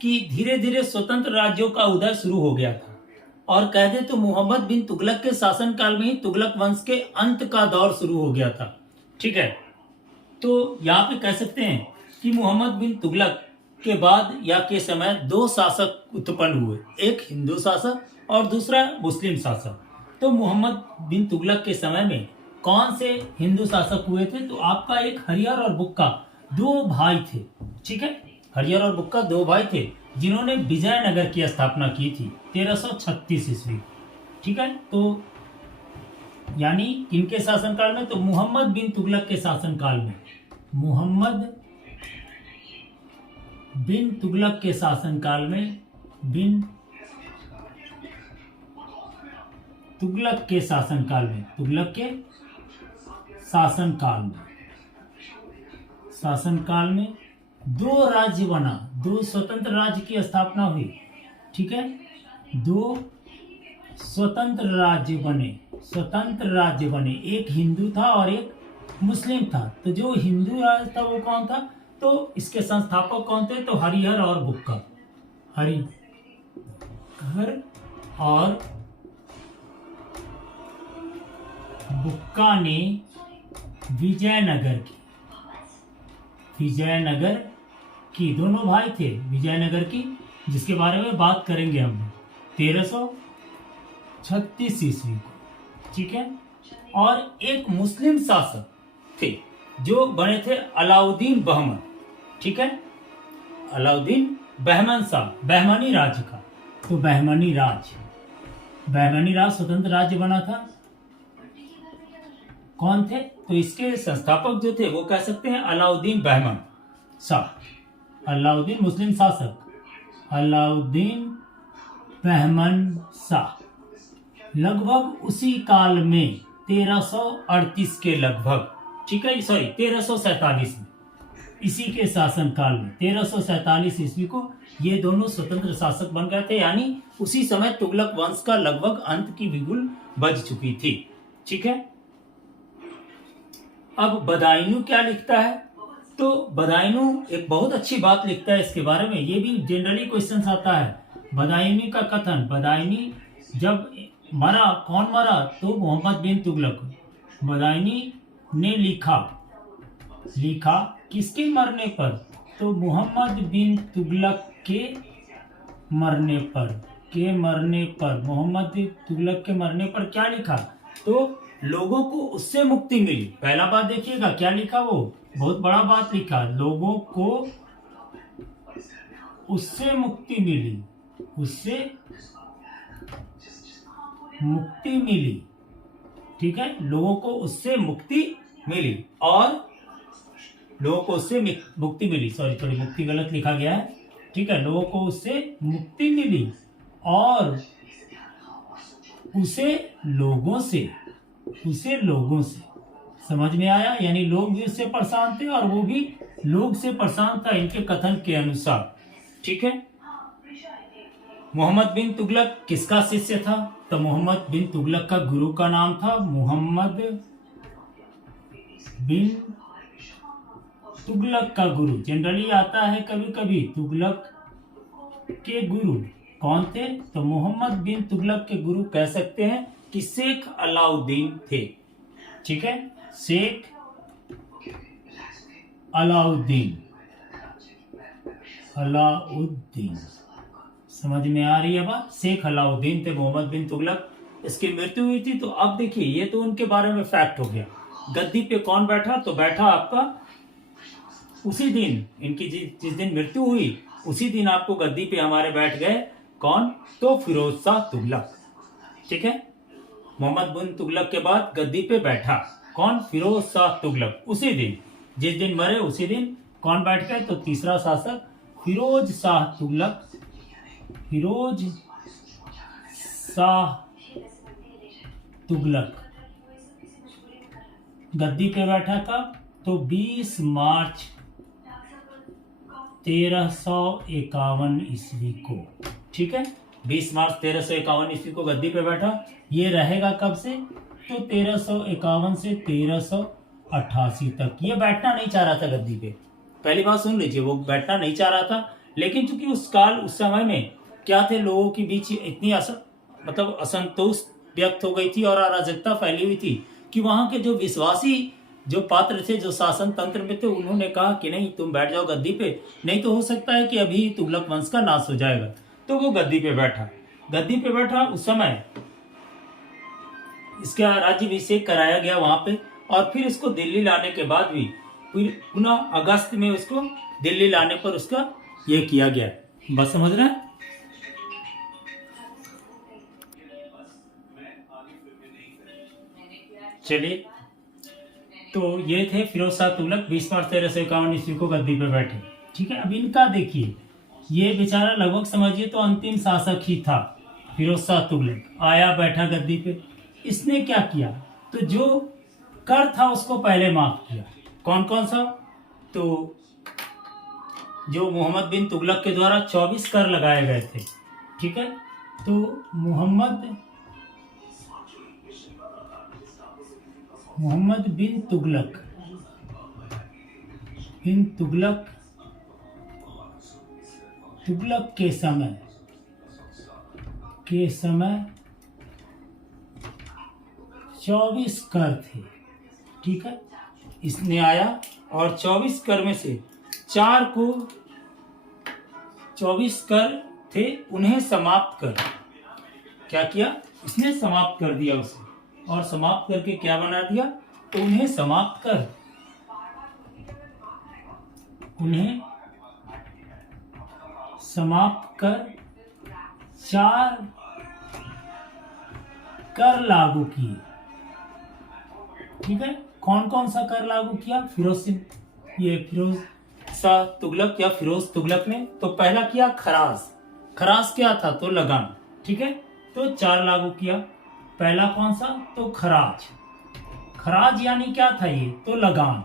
कि धीरे धीरे स्वतंत्र राज्यों का उदय शुरू हो गया था, और कह दे तो मोहम्मद बिन तुगलक के शासनकाल में ही तुगलक वंश के अंत का दौर शुरू हो गया था। ठीक है, तो यहाँ पे कह सकते हैं कि मोहम्मद बिन तुगलक के बाद या के समय दो शासक उत्पन्न हुए, एक हिंदू शासक और दूसरा मुस्लिम शासक। तो मोहम्मद बिन तुगलक के समय में कौन से हिंदू शासक हुए थे? तो आपका एक हरियर और बुक्का, दो भाई थे। ठीक है, हरियर और बुक्का दो भाई थे जिन्होंने विजयनगर की स्थापना की थी 1336 ईस्वी। ठीक है, तो यानी किनके शासनकाल में? तो मोहम्मद बिन तुगलक के शासनकाल में। मोहम्मद बिन तुगलक के शासनकाल में, बिन तुगलक के शासनकाल में, तुगलक के शासनकाल में दो राज्य बना, दो स्वतंत्र राज्य की स्थापना हुई। ठीक है, दो स्वतंत्र राज्य बने, एक हिंदू था और एक मुस्लिम था। तो जो हिंदू राज्य था वो कौन था? तो इसके संस्थापक कौन थे? तो हरिहर और बुक्का, हरिहर और बुक्का ने विजयनगर की, दोनों भाई थे विजयनगर की, जिसके बारे में बात करेंगे हम 1336 ईस्वी को। ठीक है, और एक मुस्लिम शासक थे जो बने थे अलाउद्दीन बहमन। ठीक है, अलाउद्दीन बहमन शाह, बहमनी राज्य का। तो बहमनी राज स्वतंत्र राज्य बना था। कौन थे? तो इसके संस्थापक जो थे वो कह सकते हैं अलाउद्दीन बहमन शाह, अलाउद्दीन मुस्लिम शासक, अलाउद्दीन बहमन शाह। लगभग उसी काल में 1338 के लगभग, ठीक है, सॉरी 1347 में, इसी के शासनकाल में 1347 ईस्वी को ये दोनों स्वतंत्र शासक बन गए थे। यानी उसी समय तुगलक वंश का लगभग अंत की बिगुल बज चुकी थी। ठीक है, अब बदायूं क्या लिखता है? तो बदायूं एक बहुत अच्छी बात लिखता है इसके बारे में, ये भी जनरली क्वेश्चन आता है। बदायूं का कथन, बदायूं जब मरा, कौन मरा? तो मोहम्मद बिन तुगलक। बदायूं ने लिखा किसके मरने पर? तो मोहम्मद बिन तुगलक के मरने पर, मोहम्मद बिन तुगलक के मरने पर क्या लिखा? तो लोगों को उससे मुक्ति मिली। पहला बात देखिएगा क्या लिखा, वो बहुत बड़ा बात लिखा, लोगों को उससे मुक्ति मिली। ठीक है, लोगों को उससे मुक्ति मिली और लोगों को उससे मुक्ति मिली, सॉरी थोड़ी मुक्ति गलत लिखा गया है। ठीक है, लोगों को उससे मुक्ति मिली और उसे लोगों से समझ में आया, यानी लोग भी उससे परेशान थे और वो भी लोग से परेशान था इनके कथन के अनुसार। ठीक है, मोहम्मद बिन तुगलक किसका शिष्य था? तो मोहम्मद बिन तुगलक का गुरु का नाम था मोहम्मद बिन तुगलक का गुरु। जनरली आता है कभी कभी तुगलक के गुरु कौन थे? तो मोहम्मद बिन तुगलक के गुरु कह सकते हैं कि शेख अलाउद्दीन थे। ठीक है, शेख अलाउद्दीन, समझ में आ रही है बात? शेख अलाउद्दीन थे मोहम्मद बिन तुगलक, इसकी मृत्यु हुई थी। तो अब देखिए, ये तो उनके बारे में फैक्ट हो गया। गद्दी पे कौन बैठा? तो बैठा आपका उसी दिन, इनकी जिस दिन मृत्यु हुई उसी दिन आपको गद्दी पे हमारे बैठ गए कौन? तो फिरोज शाह तुगलक। ठीक है, मोहम्मद बिन तुगलक के बाद गद्दी पे बैठा कौन? फिरोज शाह तुगलक। उसी दिन, जिस दिन मरे उसी दिन कौन बैठ गए? तो तीसरा शासक फिरोज शाह तुगलक, फिरोज शाह तुगलक गद्दी पे बैठा था। तो 20 मार्च 1351 ईस्वी को। ठीक है, 20 मार्च 1351 ईस्वी को गद्दी पे बैठा। ये रहेगा कब से? तो 1351 से 1388 तक। ये बैठना नहीं चाह रहा था गद्दी पे, पहली बात सुन लीजिए, वो बैठना नहीं चाह रहा था, लेकिन चूंकि उस समय में क्या थे, लोगों के बीच इतनी मतलब असंतोष व्यक्त हो गई थी और अराजकता फैली हुई थी कि वहां के जो विश्वासी जो पात्र थे, जो शासन तंत्र में थे, उन्होंने कहा कि नहीं, तुम बैठ जाओ गद्दी पे, नहीं तो हो सकता है कि अभी तुगलक वंश का नाश हो जाएगा। तो वो गद्दी पे बैठा। उस समय इसका राज्याभिषेक कराया गया वहां पे, और फिर इसको दिल्ली लाने के बाद भी फिर पुनः अगस्त में उसको दिल्ली लाने पर उसका ये किया गया। बस समझ रहे हैं? चलिए, तो ये थे फिरोज शाह तुगलक, 20 मार्च 1351 ईस्वी को गद्दी पे बैठे। ठीक है, अब इनका देखिए, ये बेचारा लगभग समझिए तो अंतिम शासक ही था। फिरोज शाह तुगलक आया, बैठा गद्दी पे। इसने क्या किया, तो जो कर था उसको पहले माफ किया। कौन कौन सा? तो जो मोहम्मद बिन तुगलक के द्वारा 24 कर लगाए गए थे। ठीक है, तो मोहम्मद बिन तुगलक के समय 24 कर थे। ठीक है, इसने आया और 24 कर में से 24 कर थे, उन्हें समाप्त कर क्या किया, इसने समाप्त कर दिया उसे, और समाप्त करके क्या बना दिया, तो उन्हें समाप्त कर 4 कर लागू किए। ठीक है, कौन कौन सा कर लागू किया? फिरोज शाह तुगलक या फिरोज तुगलक ने। तो पहला किया खराज क्या था, तो लगान। ठीक है, तो 4 लागू किया। पहला कौन सा, तो खराज यानी क्या था ये, तो लगान,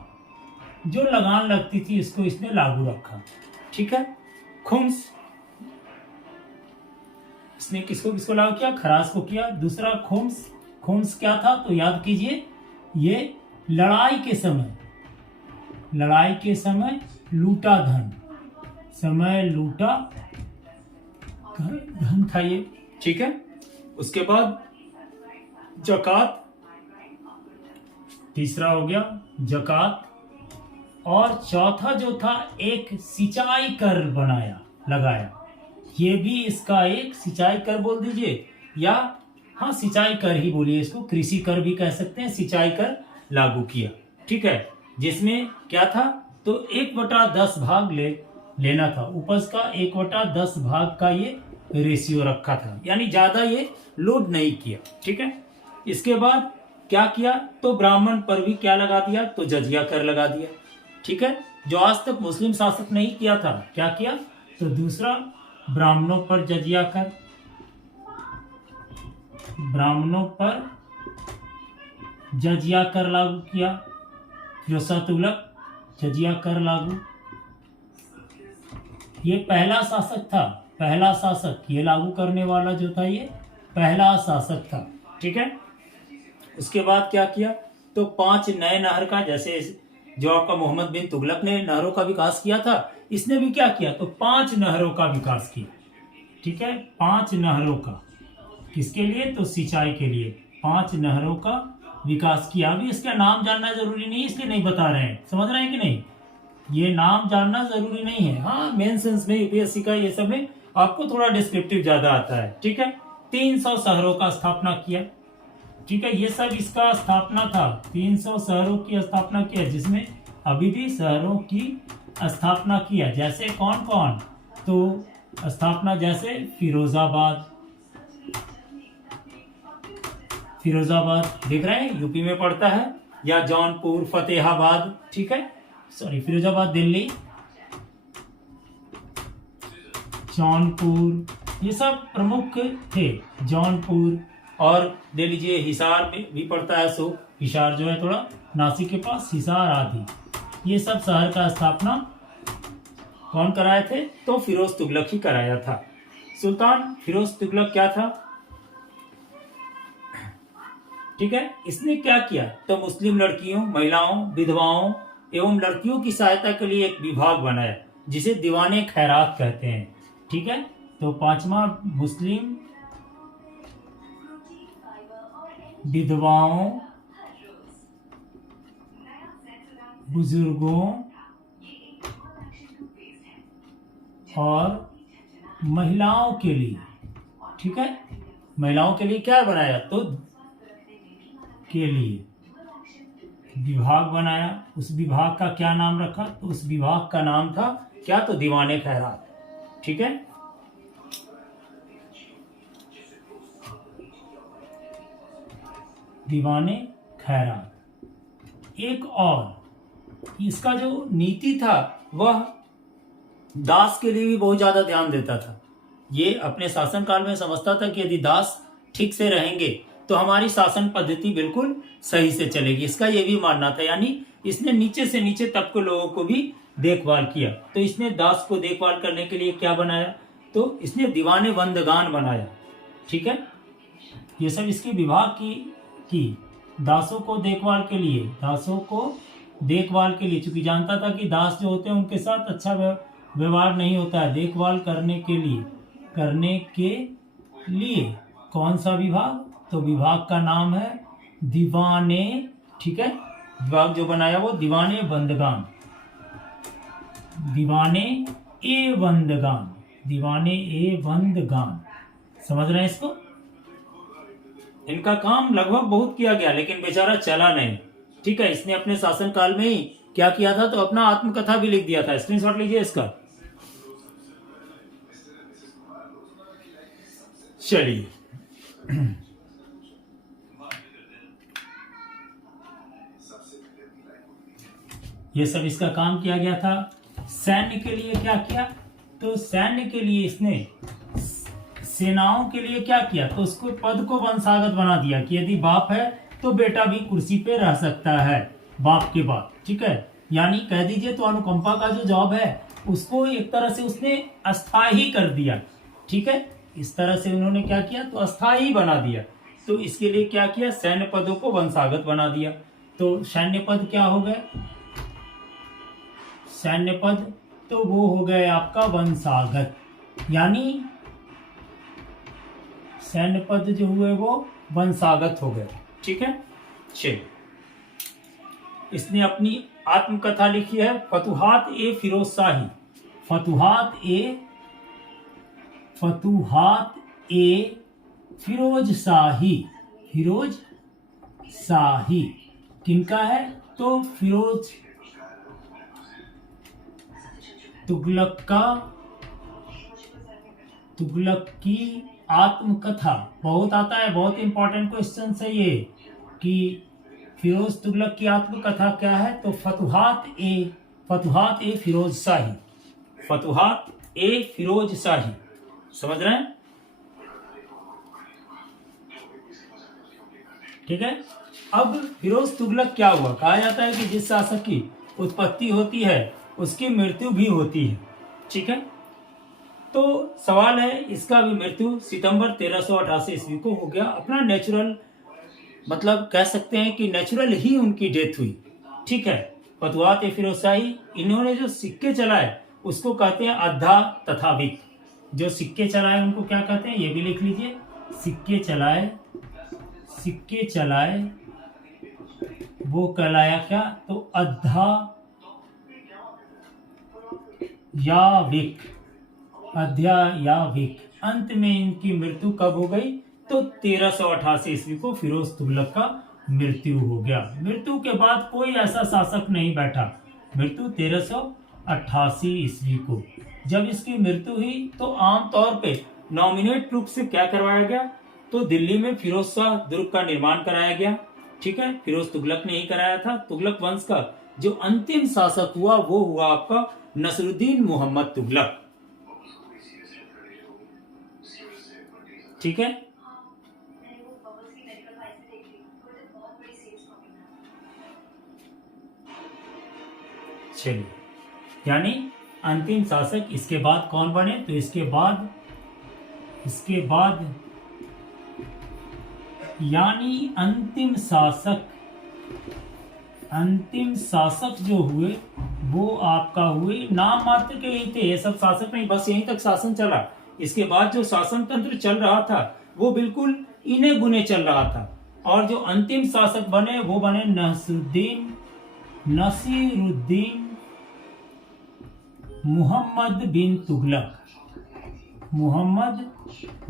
जो लगान लगती थी इसको इसने लागू रखा। ठीक है, खुम्स, इसने किसको लागू किया, खराज को किया। दूसरा खुम्स क्या था, तो याद कीजिए, ये लड़ाई के समय लूटा धन था ये। ठीक है, उसके बाद जकात, तीसरा हो गया जकात, और चौथा जो था एक सिंचाई कर लगाया। ये भी इसका एक सिंचाई कर बोल दीजिए, या हाँ सिंचाई कर ही बोलिए इसको, कृषि कर भी कह सकते हैं, सिंचाई कर लागू किया। ठीक है, जिसमें क्या था, तो 1/10 भाग लेना था, उपज का 1/10 भाग का ये रेशियो रखा था, यानी ज्यादा ये लोड नहीं किया। ठीक है, इसके बाद क्या किया, तो ब्राह्मण पर भी क्या लगा दिया, तो जजिया कर लगा दिया। ठीक है, जो आज तक मुस्लिम शासक नहीं किया था, क्या किया, तो दूसरा ब्राह्मणों पर जजिया कर लागू किया। फिरोज शाह तुगलक जजिया कर लागू, ये पहला शासक ये लागू करने वाला जो था, ये पहला शासक था। ठीक है, उसके बाद क्या किया, तो 5 नए नहर का, जैसे जो आपका मोहम्मद बिन तुगलक ने नहरों का विकास किया था, इसने भी क्या किया, तो 5 नहरों का विकास किया। ठीक है, 5 नहरों का, किसके लिए, तो सिंचाई के लिए 5 नहरों का विकास किया। अभी इसका नाम जानना जरूरी नहीं, इसलिए नहीं बता रहे हैं, समझ रहे हैं कि नहीं, ये नाम जानना जरूरी नहीं है। हाँ, मेन सेंस में यूपीएससी का ये सब में आपको थोड़ा डिस्क्रिप्टिव ज्यादा आता है। ठीक है, 300 शहरों का स्थापना किया। ठीक है, ये सब इसका स्थापना था, 300 शहरों की स्थापना किया, जिसमें अभी भी शहरों की स्थापना किया। जैसे कौन कौन, तो स्थापना जैसे फिरोजाबाद देख रहे हैं, यूपी में पड़ता है, या जौनपुर, फतेहाबाद। ठीक है, सॉरी, फिरोजाबाद दिल्ली, जौनपुर, ये सब प्रमुख थे। जौनपुर, और ले लीजिए हिसार में भी पड़ता है, सो हिसार जो है थोड़ा नासिक के पास, हिसार आदि, ये सब शहर का स्थापना कौन कराए थे, तो फिरोज तुगलक ही कराया था। सुल्तान फिरोज तुगलक क्या था, ठीक है, इसने क्या किया, तो मुस्लिम लड़कियों, महिलाओं, विधवाओं एवं लड़कियों की सहायता के लिए एक विभाग बनाया जिसे दीवाने खैरात कहते हैं। ठीक है, तो पांचवा, मुस्लिम विधवाओं, बुजुर्गों और महिलाओं के लिए। ठीक है, महिलाओं के लिए क्या बनाया, तो के लिए विभाग बनाया। उस विभाग का क्या नाम रखा, तो उस विभाग का नाम था क्या, तो दीवाने खैरात। ठीक है, दीवाने खैरात। एक और इसका जो नीति था वह दास के लिए भी बहुत ज्यादा ध्यान देता था। ये अपने शासनकाल में समझता था कि यदि दास ठीक से रहेंगे तो हमारी शासन पद्धति बिल्कुल सही से चलेगी, इसका ये भी मानना था। यानी इसने नीचे से नीचे तबके के लोगों को भी देखभाल किया। तो इसने दास को देखभाल करने के लिए क्या बनाया, तो इसने दीवाने बंदगान बनाया। ठीक है, ये सब इसके विभाग की दासों को देखभाल के लिए, दासों को देखभाल के लिए, चूंकि जानता था कि दास जो होते हैं उनके साथ अच्छा व्यवहार नहीं होता है, देखभाल करने के लिए कौन सा विभाग, तो विभाग का नाम है दीवाने। ठीक है, विभाग जो बनाया वो दीवाने बंदगान, दीवाने ए बंदगान, दीवाने ए बंदगान। समझ रहे हैं इसको? इनका काम लगभग बहुत किया गया लेकिन बेचारा चला नहीं। ठीक है, इसने अपने शासनकाल में ही क्या किया था, तो अपना आत्मकथा भी लिख दिया था। स्क्रीनशॉट लीजिए इसका। चलिए, ये सब इसका काम किया गया था। सैन्य के लिए क्या किया, तो सैन्य के लिए इसने सेनाओं के लिए क्या किया, तो उसको पद को वंशागत बना दिया कि यदि बाप है तो बेटा भी कुर्सी पे रह सकता है बाप के बाद। ठीक है, यानी कह दीजिए तो अनुकंपा का जो जॉब है उसको एक तरह से उसने अस्थायी कर दिया। ठीक है, इस तरह से उन्होंने क्या किया, तो अस्थायी बना दिया। तो इसके लिए क्या किया, सैन्य पदों को वंशागत बना दिया। तो सैन्य पद क्या हो गए, सैन्य पद तो वो हो गए आपका वंशागत, यानी सैन्य पद जो हुए वो वंशागत हो गए। ठीक है, इसने अपनी आत्मकथा लिखी है फतुहात ए फिरोज शाही, फतुहात ए फिरोज शाही, फिरोज शाही किनका है, तो फिरोज तुगलक की आत्मकथा। बहुत आता है, बहुत इंपॉर्टेंट क्वेश्चन है ये कि फिरोज तुगलक की आत्मकथा क्या है, तो फतुहात ए फिरोज शाही, फतुहात ए फिरोज शाही। समझ रहे हैं? ठीक है, अब फिरोज तुगलक क्या हुआ, कहा जाता है कि जिस शासक की उत्पत्ति होती है उसकी मृत्यु भी होती है। ठीक है, तो सवाल है इसका भी मृत्यु सितंबर 1388 ईस्वी को हो गया। अपना नेचुरल, मतलब कह सकते हैं कि नेचुरल ही उनकी डेथ हुई। ठीक है, फतुहात ए फिरोज शाही, इन्होंने जो सिक्के चलाए उसको कहते हैं अद्धा तथा विक। जो सिक्के चलाए उनको क्या कहते हैं, ये भी लिख लीजिए। सिक्के चलाए वो कहलाया क्या, तो अद्धा या विक, अध्या या विक। अंत में इनकी मृत्यु कब हो गई, तो 1388 ईस्वी को फिरोज तुगलक का मृत्यु हो गया। मृत्यु के बाद कोई ऐसा शासक नहीं बैठा। मृत्यु 1388 ईस्वी को। जब इसकी मृत्यु हुई तो आमतौर पे नॉमिनेट रूप से क्या करवाया गया, तो दिल्ली में फिरोज शाह दुर्ग का निर्माण कराया गया। ठीक है, फिरोज तुगलक ने ही कराया था। तुगलक वंश का जो अंतिम शासक हुआ वो हुआ आपका नसरुद्दीन मोहम्मद तुगलक। ठीक है, चलिए, यानी अंतिम शासक इसके बाद कौन बने, तो इसके बाद यानी अंतिम शासक अंतिम शासक जो हुए वो आपका हुए, नाम मात्र के ही थे, ये सब शासक नहीं, बस यहीं तक शासन चला। इसके बाद जो शासन तंत्र चल रहा था वो बिल्कुल इने गुने चल रहा था। और जो अंतिम शासक बने वो बने नसीरुद्दीन मोहम्मद बिन तुगलक। मोहम्मद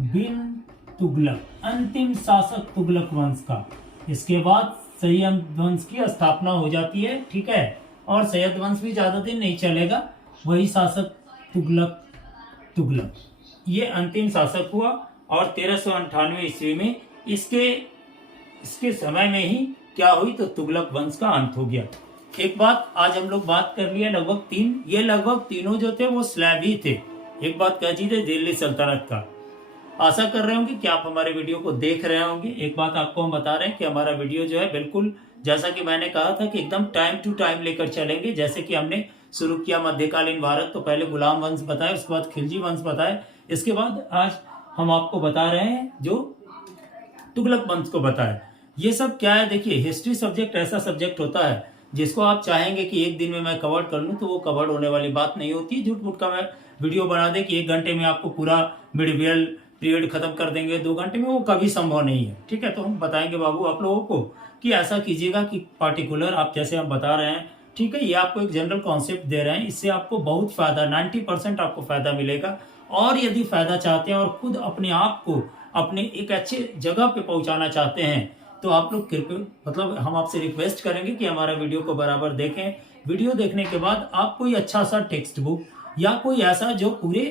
बिन तुगलक अंतिम शासक तुगलक वंश का। इसके बाद सैयद वंश की स्थापना हो जाती है, ठीक है। और सैयद वंश भी ज्यादा दिन नहीं चलेगा, वही शासक तुगलक ये अंतिम शासक हुआ। और 1398 ईस्वी में इसके समय में ही क्या हुई, तो तुगलक वंश का अंत हो गया। एक बात आज हम लोग बात कर लिए लगभग तीनों जो थे वो स्लैब ही थे। एक बात कह दीजिए दिल्ली सल्तनत का। आशा कर रहे होंगे कि आप हमारे वीडियो को देख रहे होंगे। एक बात आपको हम बता रहे हैं कि हमारा वीडियो जो है बिल्कुल जैसा कि मैंने कहा था कि एकदम टाइम टू टाइम लेकर चलेंगे। जैसे कि हमने शुरू किया मध्यकालीन भारत, तो पहले गुलाम वंश बताए, उसके बाद खिलजी वंश बताए, इसके बाद आज हम आपको बता रहे हैं जो तुगलक वंश को बताया। ये सब क्या है, देखिए हिस्ट्री सब्जेक्ट ऐसा सब्जेक्ट होता है जिसको आप चाहेंगे कि एक दिन में मैं कवर कर लूं, तो वो कवर होने वाली बात नहीं होती। झूठ मूठ का मैं वीडियो बना दे कि 1 घंटे में आपको पूरा मिडिवल पीरियड खत्म कर देंगे 2 घंटे में, वो कभी संभव नहीं है, ठीक है। तो हम बताएंगे बाबू आप लोगों को कि ऐसा कीजिएगा कि पार्टिकुलर आप जैसे हम बता रहे हैं, ठीक है, ये आपको एक जनरल कॉन्सेप्ट दे रहे हैं, इससे आपको बहुत फायदा 90% आपको फायदा मिलेगा। और यदि फायदा चाहते हैं और खुद अपने आप को अपने एक अच्छे जगह पे पहुंचाना चाहते हैं, तो आप लोग कृपया हम आपसे रिक्वेस्ट करेंगे कि हमारा वीडियो को बराबर देखें। वीडियो देखने के बाद आप कोई अच्छा सा टेक्स्ट बुक या कोई ऐसा जो पूरे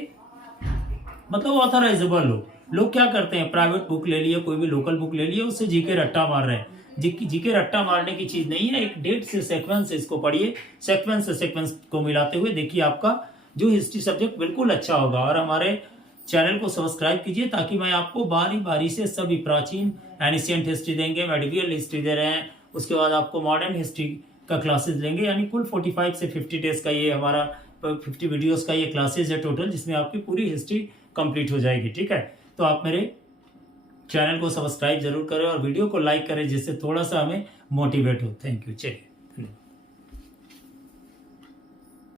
ऑथराइजेबल हो। लोग क्या करते हैं, प्राइवेट बुक ले लिए, कोई भी लोकल बुक ले लिए, उससे जीके रट्टा मार रहे हैं। जीके रट्टा मारने की चीज नहीं है। एक डेट से सेक्वेंस इसको पढ़िए, सेक्वेंस से सेक्वेंस को मिलाते हुए देखिए आपका जो हिस्ट्री सब्जेक्ट बिल्कुल अच्छा होगा। और हमारे चैनल को सब्सक्राइब कीजिए ताकि मैं आपको बारी बारी से सभी प्राचीन एनिशिएंट हिस्ट्री देंगे, मेडिवल हिस्ट्री दे रहे हैं, उसके बाद आपको मॉडर्न हिस्ट्री का क्लासेस लेंगे। यानी कुल 45 से 50 डेज का ये हमारा 50 वीडियोस का ये क्लासेस है टोटल, जिसमें आपकी पूरी हिस्ट्री कंप्लीट हो जाएगी, ठीक है। तो आप मेरे चैनल को सब्सक्राइब जरूर करें और वीडियो को लाइक करें, जिससे थोड़ा सा हमें मोटिवेट हो। Thank you. चलिए।